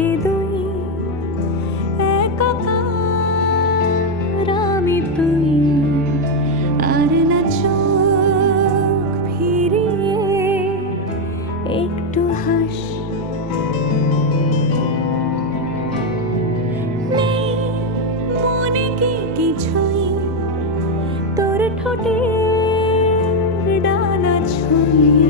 থেকে দুই। একাকার আমি তুই আর না চোখ ফিরিয়ে একটু হাস। নেই মনে কি কিছুই? তোর ঠোঁটে ডানা ছুঁয়ে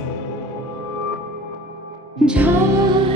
唱。